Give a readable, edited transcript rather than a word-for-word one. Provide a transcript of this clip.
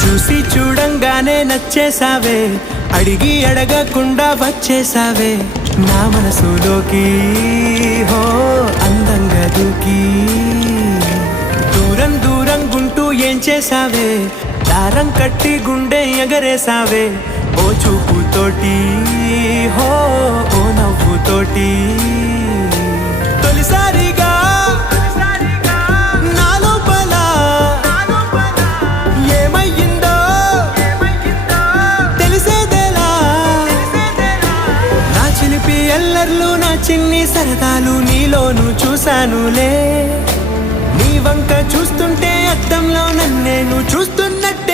చూసి చూడంగానే నచ్చేసావే, అడిగి అడగకుండా వచ్చేసావే నా మనసులోకి. హో అందంగా దూకి దూరం దూరం గుంటూ ఏం చేసావే, దారం కట్టి గుండె ఎగరేసావే ఓ చూపుతోటి. హో ఓ నవ్వుతోటి తొలిసారిగా నా లోపల ఏమయ్యిందో తెలిసేదేలా. నా చిలిపి ఎల్లర్లు నా చిన్ని సరదాలు నీలోను చూశానులే. నీ వంక చూస్తుంటే అద్దంలో నన్నేను చూస్తున్నట్టు